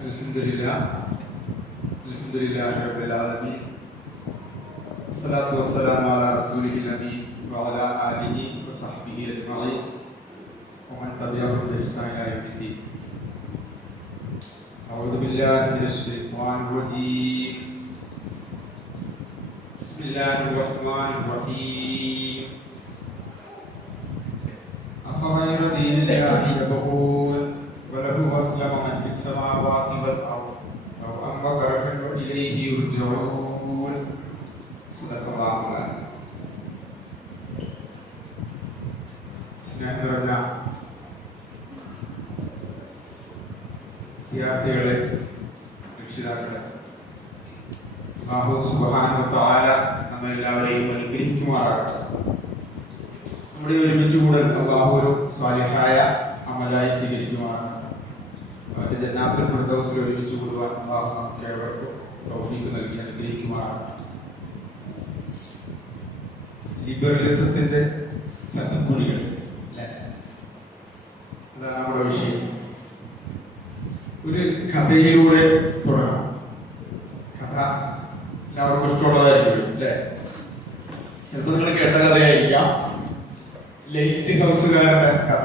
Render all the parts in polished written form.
Alhamdulillah Rabbil Alamin. Wassalatu wassalamu ala rasulihil nabi wa ala alihi wa sahbihi ajma'in wa man tabi'ahum bi ihsan ila yaumiddin. A'udzu billahi minasy syaithanir rajim. Bismillahirrahmanirrahim. Afa ghayra dinillahi yabghun wa lahu aslama man fis samawati wal ardh wa amma barakan ilayhi yurja'un. Sadaqallahu. സ്നേഹം നിറഞ്ഞ വിദ്യാർത്ഥികളെ, രക്ഷിതാക്കളെ, അല്ലാഹു സുബ്ഹാനഹു വ തആല നമ്മെല്ലാവരെയും അനുഗ്രഹിക്കുമാറാകട്ടെ. നമ്മുടെ ഒരുമിച്ച് കൂടൽ അല്ലാഹു ഒരു സ്വാലിഹായ അമലായി സ്വീകരിക്കുമാറാകട്ടെ. അവന്റെ ജന്നാത്തുൽ ഫിർദൗസിൽ ഒരുമിച്ച് കൂടുവാൻ അല്ലാഹു നമുക്ക് ഏവർക്കും തൗഫീഖ് നൽകി അനുഗ്രഹിക്കുമാറാകട്ടെ. ലിബറലിസത്തിന്റെ ചതിക്കുഴികൾ, അതാണ് നമ്മുടെ വിഷയം. ഒരു കഥയിലൂടെ തുടങ്ങാം. കഥ എല്ലാവർക്കും ഇഷ്ടമുള്ളതായിരിക്കും അല്ലേ? ചിലപ്പോൾ നിങ്ങൾ കേട്ട കഥയായിരിക്കാം. ലൈറ്റ് ഹൗസുകാരുടെ കഥ.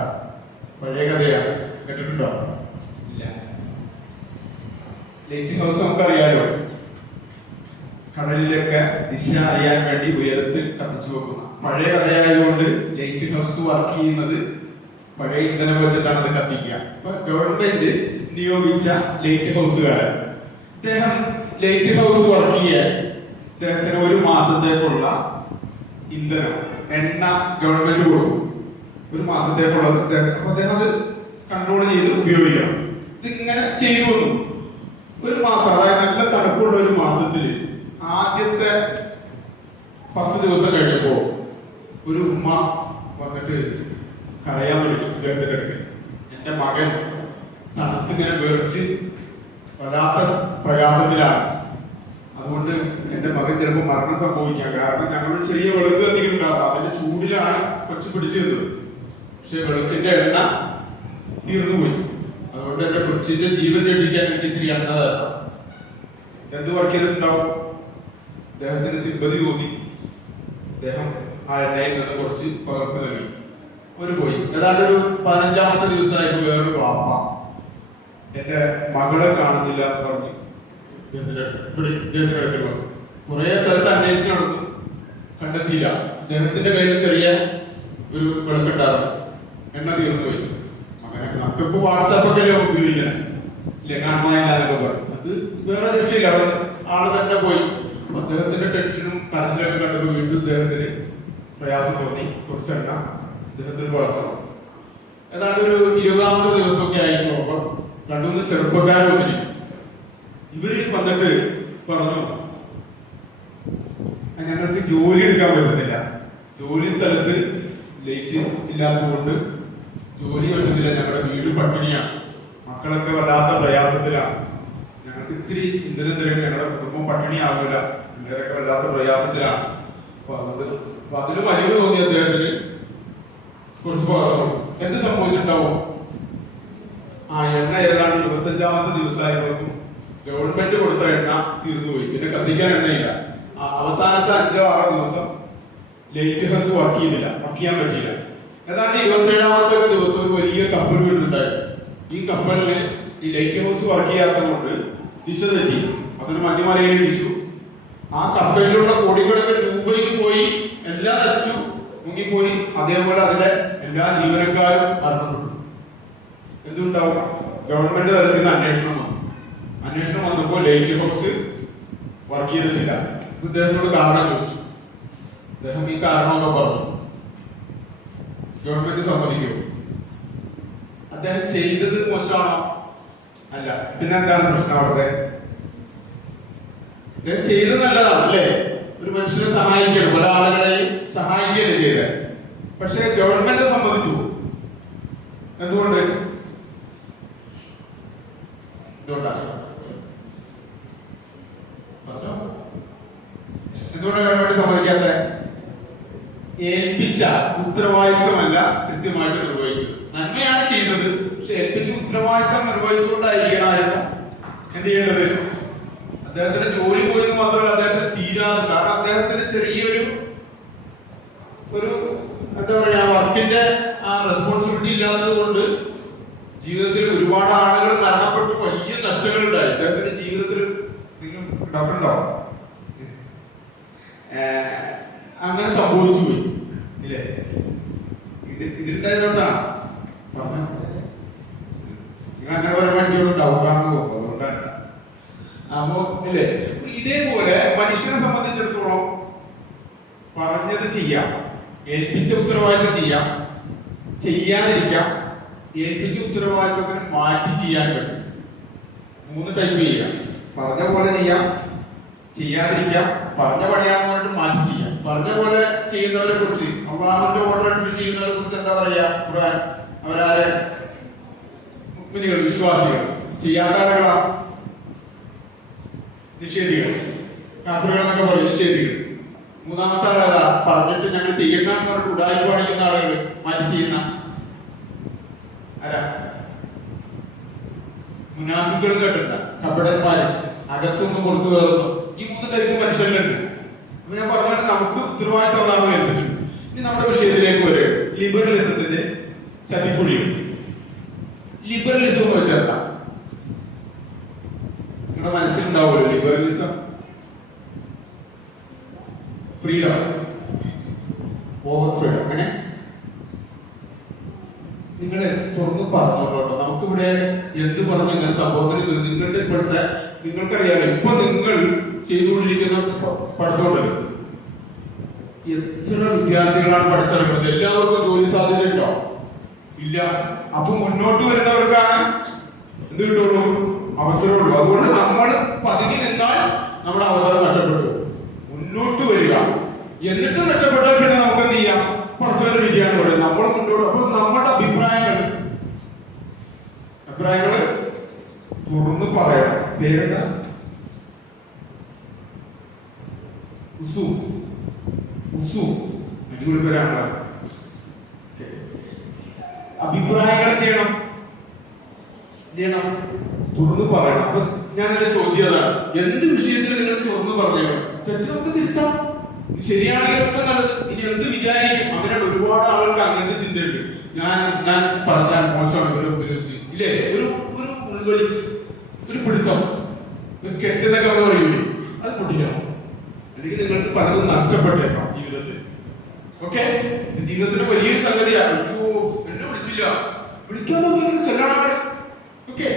പഴയ കഥയാണ്, കേട്ടിട്ടുണ്ടോ? ഇല്ല. ലൈറ്റ് ഹൗസ് നമുക്കറിയാലോ, കടലിലൊക്കെ ദിശ അറിയാൻ വേണ്ടി ഉയരത്തിൽ കത്തിച്ചു വെക്കുന്ന പഴയ കഥയായതുകൊണ്ട് ലൈറ്റ് ഹൗസ് വർക്ക് ചെയ്യുന്നത് പഴയ ഇന്ധനം വെച്ചിട്ടാണ് അത് കത്തിക്കുക. അപ്പൊ ഗവൺമെന്റ് നിയോഗിച്ച ലൈറ്റ് ഹൗസുകാരൻ, അദ്ദേഹം ലൈറ്റ് ഹൗസ് വർക്ക് ചെയ്യാൻ അദ്ദേഹത്തിന് ഒരു മാസത്തേക്കുള്ള ഇന്ധനം, എണ്ണ ഗവൺമെന്റ് കൊടുക്കും. ഒരു മാസത്തേക്കുള്ളത് അദ്ദേഹം അത് കൺട്രോൾ ചെയ്ത് ഉപയോഗിക്കണം. ഇതിങ്ങനെ ചെയ്തു വന്നു. ഒരു മാസം, അതായത് നല്ല തണുപ്പുള്ള ഒരു മാസത്തില് ആദ്യത്തെ 10 ദിവസം കഴിഞ്ഞപ്പോ ഒരു ഉമ്മ വന്നിട്ട് കരയാൻ വിളിക്കും ഇദ്ദേഹത്തിന്റെ അടുത്ത്. എന്റെ മകൻ തണുത്തിങ്ങനെ വേർച്ച് വല്ലാത്ത പ്രയാസത്തിലാണ്, അതുകൊണ്ട് എന്റെ മകൻ ചിലപ്പോൾ മരണം സംഭവിക്കാം. കാരണം ഞങ്ങൾ ചെറിയ വെളുക്ക് കത്തിക്കുന്നുണ്ടാവും, അതിന്റെ ചൂടിലാണ് കൊച്ചു പിടിച്ചിരുന്നത്. പക്ഷെ വെളുക്കിന്റെ എണ്ണ തീർന്നുപോയി. അതുകൊണ്ട് എന്റെ കൊച്ചിന്റെ ജീവൻ രക്ഷിക്കാൻ വേണ്ടി ഇത്തിരി എണ്ണ തരണം. എന്ത് വർക്ക് ചെയ്തിട്ടുണ്ടാവും? അദ്ദേഹത്തിന് സിമ്പതി തോന്നി. അദ്ദേഹം ആ എണ്ണയിൽ നിന്ന് കുറച്ച് പകർപ്പ് നൽകി. ഒരു പോയി. ഏതാണ്ട് ഒരു 15-ാമത്തെ ദിവസമായിട്ട് വേറൊരു വാപ്പ എന്റെ മകളെ കാണുന്നില്ല പറഞ്ഞു കുറെ സ്ഥലത്ത് അന്വേഷിച്ച് നടന്നു, കണ്ടെത്തിയില്ല. അദ്ദേഹത്തിന്റെ കയ്യിൽ ചെറിയ ഒരു വിളക്കുണ്ടായിരുന്നു, എണ്ണ തീർന്നുപോയി. അങ്ങനെ നമുക്കിപ്പോ വാട്സാപ്പൊക്കെ ഉപയോഗിക്കാൻ ഇല്ലേ, കാണുന്നതൊക്കെ പറഞ്ഞു. അത് വേറെ രക്ഷയില്ല, അവിടെ ആള് തന്നെ പോയി. അദ്ദേഹത്തിന്റെ ടെൻഷനും കരച്ചിലൊക്കെ കണ്ടപ്പോൾ വീണ്ടും അദ്ദേഹത്തിന് പ്രയാസം തോന്നി. കുറച്ച് എണ്ണ അദ്ദേഹത്തിന് വളർത്തണം. ഏതാണ്ട് ഒരു 20-ാമത്തെ ദിവസമൊക്കെ ആയിപ്പോ 2-3 ചെറുപ്പക്കാർ വന്നിരിക്കും. ഇവര് വന്നിട്ട് പറഞ്ഞു, ഞങ്ങൾക്ക് ജോലി എടുക്കാൻ പറ്റുന്നില്ല, ജോലി സ്ഥലത്ത് ലൈറ്റ് ഇല്ലാത്തതുകൊണ്ട് ജോലി പറ്റുന്നില്ല, ഞങ്ങളുടെ വീട് പട്ടിണിയാണ്, മക്കളൊക്കെ വല്ലാത്ത പ്രയാസത്തിലാണ്, ഞങ്ങൾക്ക് ഇത്തിരി ഇന്ധനം തരും, ഞങ്ങളുടെ കുടുംബം പട്ടിണിയാവില്ല, പിള്ളേരൊക്കെ വല്ലാത്ത പ്രയാസത്തിലാണ്. അപ്പൊ അതിന് വലിയ തോന്നി അദ്ദേഹത്തിന്. കുറച്ച് പറഞ്ഞു, എന്ത് സംഭവിച്ചിട്ടുണ്ടാവും? ആ എണ്ണ ഏതാണ്ട് 25-ാമത്തെ ദിവസമായപ്പോഴേക്കും ഗവൺമെന്റ് കൊടുത്ത എണ്ണ തീർന്നുപോയി. പിന്നെ കത്തിക്കാൻ എണ്ണയില്ല. അവസാനത്തെ 5-6 ദിവസം ലൈറ്റ് ഹൗസ് വർക്ക് ചെയ്തില്ല, വർക്ക് ചെയ്യാൻ പറ്റിയില്ല. ഏതാണ്ട് 27-ാമത്തെ ദിവസം ഒരു വലിയ കപ്പൽ വീഴുന്നുണ്ടായിരുന്നു. ഈ കപ്പലിന് ഈ ലൈറ്റ് ഹൗസ് വർക്ക് ചെയ്യാത്തതുകൊണ്ട് ദിശ തെറ്റി, അതൊരു മഞ്ഞുമലയിൽ ഇടിച്ചു. ആ കപ്പലിലുള്ള കോടിക്കണക്കിന് രൂപയ്ക്ക് പോയി, എല്ലാം നശിച്ചു, മുങ്ങിപ്പോയി. അതേപോലെ അതിലെ എല്ലാ ജീവനക്കാരും മരണപ്പെട്ടു. എന്തുണ്ടാവും? ഗവൺമെന്റ് തലത്തിൽ നിന്ന് അന്വേഷണം വന്നപ്പോൾ ലൈറ്റ് ഹൗസ് വർക്ക് ചെയ്തിട്ടില്ല. ഇദ്ദേഹത്തോട് കാരണം ചോദിച്ചു. അദ്ദേഹം ഈ കാരണമൊക്കെ പറഞ്ഞു. ഗവൺമെന്റ് സമ്മതിക്കുമോ? അദ്ദേഹം ചെയ്തത് മോശമാണോ? അല്ല. പിന്നെന്താണ് പ്രശ്നം? അവിടെ അദ്ദേഹം ചെയ്തത് നല്ലതാണ് അല്ലേ? ഒരു മനുഷ്യനെ സഹായിക്കണം, പല ആളുകളെയും സഹായിക്കുകയല്ലേ ചെയ്തത്. പക്ഷെ ഗവൺമെന്റ് സമ്മതിച്ചു. എന്തുകൊണ്ട്? എന്തുകൊണ്ടാണ് ഗവൺമെന്റ് സമ്മതിക്കാത്ത? ഏൽപ്പിച്ച ഉത്തരവാദിത്വമല്ല കൃത്യമായിട്ട് നിർവഹിച്ചത്. നന്മയാണ് ചെയ്തത്, പക്ഷെ ഏൽപ്പിച്ച ഉത്തരവാദിത്വം നിർവഹിച്ചുകൊണ്ടായിരിക്കണമായിരുന്നു എന്ത് ചെയ്യേണ്ടത്? അദ്ദേഹത്തിന്റെ ജോലി പോയെന്ന് മാത്രമല്ല, അദ്ദേഹത്തിന് തീരാതെ, കാരണം അദ്ദേഹത്തിന് ചെറിയൊരു എന്താ പറയാ വർക്കിന്റെ ആ റെസ്പോൺസിബിലിറ്റി ഇല്ലാത്തത് കൊണ്ട് ജീവിതത്തിൽ ഒരുപാട് ആളുകൾ മരണപ്പെട്ടു, വലിയ നഷ്ടങ്ങൾ ഉണ്ടായി അദ്ദേഹത്തിന്റെ ജീവിതത്തിൽ. ഡോക്ടറുണ്ടോ? അങ്ങനെ സംഭവിച്ചു പോയി ഇല്ലേ? ഇതിണ്ടായതുകൊണ്ടാണ് നിങ്ങൾ അങ്ങനെ പറയുമ്പോൾ എനിക്കൊരു ഡൗട്ടാണെന്ന് തോന്നുന്നു, അതുകൊണ്ടാണ്. അപ്പോ ഇല്ലേ, ഇതേപോലെ മനുഷ്യനെ സംബന്ധിച്ചിടത്തോളം പറഞ്ഞത് ചെയ്യാം, ഏൽപ്പിച്ച ഉത്തരവാദിത്തം ചെയ്യാം, ചെയ്യാതിരിക്കാം, ഏൽപ്പിച്ച ഉത്തരവാദിത്തത്തിന് മാറ്റി ചെയ്യാൻ പറ്റും. 3 ടൈപ്പ് ചെയ്യാം. പറഞ്ഞ പോലെ ചെയ്യാം, ചെയ്യാതിരിക്കാം, പറഞ്ഞ പണിയാണെന്ന് പറഞ്ഞിട്ട് മാറ്റി ചെയ്യാം. പറഞ്ഞ പോലെ ചെയ്യുന്നവരെ കുറിച്ച്, അള്ളാഹുവിന്റെ ഓർഡർ അനുസരിച്ച് ചെയ്യുന്നവരെ കുറിച്ച് എന്താ പറയാ ഖുർആൻ? അവരാരെ? മുഅ്മിനീകൾ, വിശ്വാസികൾ. ചെയ്യാത്ത ആളുകളാ നിഷേധികൾ, കാഫിറുകൾ എന്നൊക്കെ പറയും, നിഷേധികൾ. 3ാമത്തെ ആളേതാ? പറഞ്ഞിട്ട് ഞങ്ങൾ ചെയ്യണ്ട എന്ന് പറഞ്ഞിട്ട് ഉടായ്പ കാണിക്കുന്ന ആളുകൾ, മാറ്റി ചെയ്യുന്ന ആരാ? മുനാഫിക്കുകൾ കേട്ടിട്ടുണ്ട്, കപടന്മാര്, അകത്തുനിന്ന് പുറത്തു കയറുന്നു. ഈ 3 ടൈപ്പ് മനുഷ്യരിലുണ്ട്. അപ്പൊ ഞാൻ പറഞ്ഞാൽ നമുക്ക് ഉത്തരവാദിത്തം ഏൽപ്പിച്ചു. ഇനി നമ്മുടെ വിഷയത്തിലേക്ക് വരും. ലിബറലിസത്തിന്റെ ചതിക്കുഴികൾ. ലിബറലിസം എന്ന് വെച്ചാൽ എന്താ? നിങ്ങളുടെ മനസ്സിലുണ്ടാവുമല്ലോ ലിബറലിസം. Freedom, over freedom. അങ്ങനെ നിങ്ങൾ തുറന്ന് പറഞ്ഞോട്ടോ. നമുക്കിവിടെ എന്ത് പറഞ്ഞു ഇങ്ങനെ സംഭവത്തിൽ നിങ്ങളുടെ ഇപ്പോഴത്തെ നിങ്ങൾക്കറിയാമോ, ഇപ്പൊ നിങ്ങൾ ചെയ്തുകൊണ്ടിരിക്കുന്ന പഠിത്തമുണ്ടല്ലോ, എത്ര വിദ്യാർത്ഥികളാണ് പഠിച്ചിറങ്ങുന്നത്? എല്ലാവർക്കും ജോലി സാധ്യത ഉണ്ടോ? ഇല്ല. അപ്പൊ മുന്നോട്ട് വരുന്നവർക്കാണ് എന്ത് കിട്ടുള്ളൂ? അവസരമുള്ളൂ. അതുകൊണ്ട് നമ്മൾ പതുങ്ങി നിന്നാൽ നമ്മുടെ അവസരം നഷ്ടപ്പെട്ടു. മുന്നോട്ട് വരിക. എന്നിട്ട് നഷ്ടപ്പെട്ടാൽ പിന്നെ നമുക്ക് എന്ത് ചെയ്യാം? കുറച്ചൊരു വിദ്യാർത്ഥി പറയും നമ്മൾ മുന്നോട്ട്. അപ്പൊ നമ്മുടെ അഭിപ്രായങ്ങൾ തുറന്ന് പറയണം. പേരെന്താ? അടിപൊളി പേരാണല്ലോ. അഭിപ്രായങ്ങൾ എന്ത് ചെയ്യണം? തുറന്ന് പറയണം. അപ്പൊ ഞാനെന്റെ ചോദ്യം അതാണ്, എന്ത് വിഷയത്തിൽ നിങ്ങൾ തുറന്ന് പറഞ്ഞു? തെറ്റ് നമുക്ക് തിരുത്താം, ശരിയാണെങ്കിൽ ഒക്കെ നല്ലത്. ഇനി എന്ത് വിചാരിക്കും? അങ്ങനെ ഒരുപാട് ആളുകൾക്ക് അങ്ങനത്തെ ചിന്തയുണ്ട്. ഞാൻ പറഞ്ഞാൽ മോശമാണ് ഇവരെ ഉപയോഗിച്ച് ഇല്ലേ, ഒരു ഉൾവലിച്ച് ഒരു പിടുത്തം, ഒരു കെട്ടുന്നൊക്കെ നമ്മൾ പറയൂലേ, അത് പൊട്ടിക്കണം. അല്ലെങ്കിൽ നിങ്ങൾക്ക് പലതും നഷ്ടപ്പെട്ടേക്കാം ജീവിതത്തിൽ. ഓക്കെ, ജീവിതത്തിന്റെ വലിയൊരു സംഗതിയാണ്. അയ്യോ എന്നെ വിളിച്ചില്ല, വിളിക്കാൻ നോക്കിയത് ചെല്ലണം. ഓക്കെ,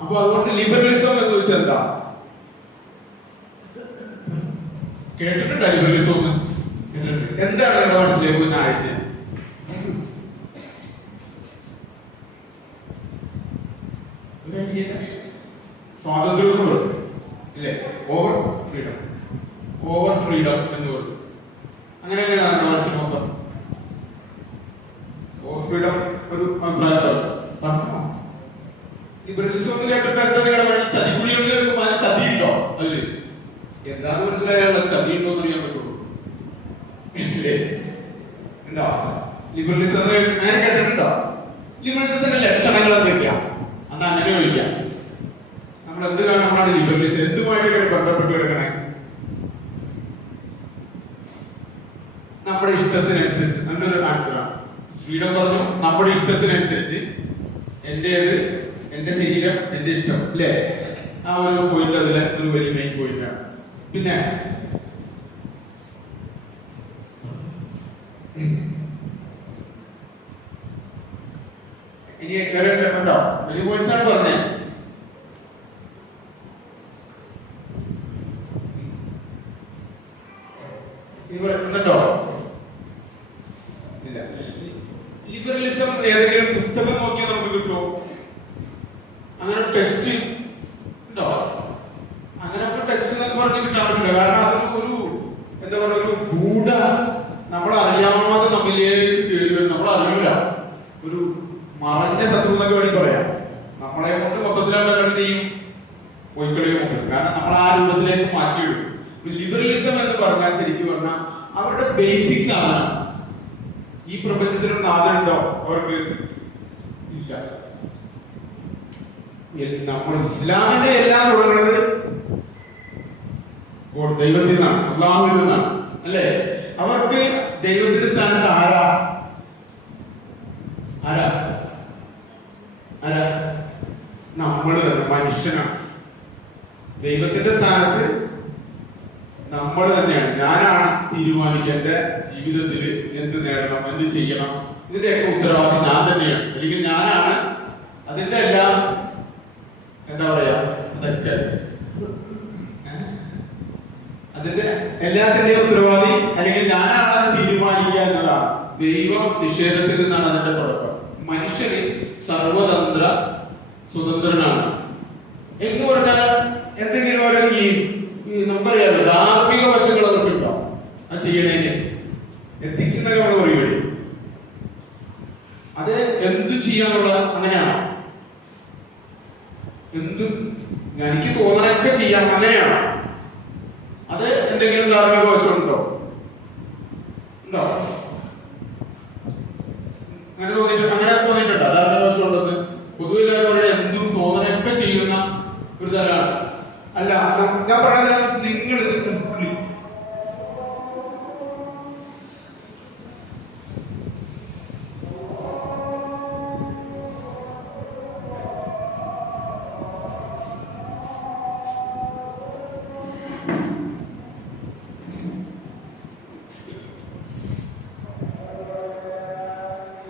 അപ്പൊ അതുകൊണ്ട് ലിബറലിസം എന്ന് വെച്ചാൽ എന്താ? കേട്ടിട്ടുണ്ടോ ലിബറലിസം? എന്താണ് നിങ്ങളുടെ മനസ്സിലേക്ക് വരുന്ന ആഴ്ച? സ്വാതന്ത്ര്യം ഇല്ലേ? ഓവർ ഫ്രീഡം, ഓവർ ഫ്രീഡം എന്ന് പറയും. അങ്ങനെയാണ് നമ്മുടെ മനസ്സിൽ മൊത്തം. ഓവർ ഫ്രീഡം ഒരു അഭിപ്രായം. ലിബറലിസം കേട്ടിട്ട് എന്താ നിങ്ങളുടെ വഴി? ചതിക്കുഴികളിൽ ചതി ഉണ്ടോ? അതില് എന്താന്ന് മനസ്സിലായാലോ ചതി ഉണ്ടോ എന്ന് അറിയാൻ പറ്റുള്ളൂ. ഉണ്ടോ? ലിബറലിസം അങ്ങനെ കേട്ടിട്ടുണ്ടോ? ലിബറലിസത്തിന്റെ ലക്ഷണങ്ങൾ എന്തൊക്കെയാ? അന്ന് അങ്ങനെ ചോദിക്കാം. നമ്മൾ എന്ത് കാണുമ്പോഴാണ് ലിബറലിസം എന്തുമായിട്ട് ബന്ധപ്പെട്ട് കിടക്കണേ? നമ്മുടെ ഇഷ്ടത്തിനനുസരിച്ച്. നല്ലൊരു ആൻസറാണ്. ഫ്രീഡം പറഞ്ഞു, നമ്മുടെ ഇഷ്ടത്തിനനുസരിച്ച്. എന്റെ ശരീരം, എന്റെ ഇഷ്ടം അല്ലേ? ആ ഒരു പോയിന്റ് അതിലെ ഒരു വലിയ മെയിൻ പോയിന്റാണ്. പിന്നെ ഇനി വേറെ ഉണ്ടോ? വലിയ പോയിന്റ്സ് ആണ് പറഞ്ഞത്. ഉണ്ടോ? ഇല്ല. ലിബറലിസം ഏതെങ്കിലും പുസ്തകം നോക്കിയാൽ നമുക്ക് കിട്ടുമോ? അങ്ങനെ ടെസ്റ്റ് ഉണ്ടോ? അങ്ങനെ ടെസ്റ്റ് എന്നൊക്കെ പറഞ്ഞ് കിട്ടാൻ പറ്റില്ല. കാരണം അതൊരു എന്താ പറയുക, ഒരു ഗൂഢ, നമ്മളറിയാതെ നമ്മിലേക്ക് കയറി വരും. നമ്മളറിയില്ല, ഒരു മറഞ്ഞ ശത്രു എന്നൊക്കെ വേണ്ടി പറയാം. നമ്മളെ കൊണ്ട് മൊത്തത്തിലുള്ള ചെയ്യും പോയിക്കളിയും ഉണ്ട്. കാരണം നമ്മൾ ആ രൂപത്തിലേക്ക് മാറ്റിയിടും. ലിബറലിസം എന്ന് പറഞ്ഞാൽ ശരിക്കും പറഞ്ഞാൽ അവരുടെ ബേസിക്സ് ആണ്. ഈ പ്രപഞ്ചത്തിലൊരു നാഥനുണ്ടോ? അവർക്ക് ഇല്ല. നമ്മൾ ഇസ്ലാമിന്റെ എല്ലാം തുടങ്ങുന്നത് ദൈവത്തിൽ നിന്നാണ്, അള്ളാഹുവിൽ നിന്നാണ്, അല്ലേ? അവർക്ക് ദൈവത്തിന്റെ സ്ഥാനത്ത് ആരാ ആരാ ആരാ നമ്മൾ മനുഷ്യനാണ്. ദൈവത്തിന്റെ സ്ഥാനത്ത് നമ്മൾ തന്നെയാണ്. ഞാനാണ് തീരുമാനിക്കേണ്ട ജീവിതത്തിൽ എന്ത് നേടണം, എന്ത് ചെയ്യണം, ഇതിന്റെയൊക്കെ ഉത്തരവാദിത്വം ഞാൻ തന്നെയാണ്. അല്ലെങ്കിൽ ഞാനാണ് അതിന്റെ എല്ലാം എന്താ പറയാ അതൊക്കെ അതിന്റെ എല്ലാത്തിന്റെയും ഉത്തരവാദി, അല്ലെങ്കിൽ ഞാനാണ് അത് തീരുമാനിക്കുക എന്നതാണ്. ദൈവം നിഷേധത്തിൽ നിന്നാണ് അതിന്റെ തുടക്കം. മനുഷ്യന് സർവതന്ത്ര സ്വതന്ത്രനാണ് എന്ന് പറഞ്ഞാൽ എന്തെങ്കിലും ഒരു നമുക്കറിയാലോ ധാർമ്മിക വശങ്ങൾ അതൊക്കെ ഉണ്ടാവും. അത് ചെയ്യണേന് എത്തിക്സ് എന്നൊക്കെ നമ്മൾ പറയുകയും അത് എന്ത് ചെയ്യാന്നുള്ളത് അങ്ങനെയാണോ? എന്തും എനിക്ക് തോന്നണൊക്കെ ചെയ്യാം അങ്ങനെയാണോ? അത് എന്തെങ്കിലും ധാർമ്മിക വശം ഉണ്ടോ? അങ്ങനെ തോന്നിയിട്ടുണ്ടോ ധാർമ്മിക വശം ഉണ്ടെന്ന്? പൊതുവെ എന്തും തോന്നണൊക്കെ ചെയ്യുന്ന ഒരു തരമാണ്. അല്ല, ഞാൻ പറഞ്ഞത്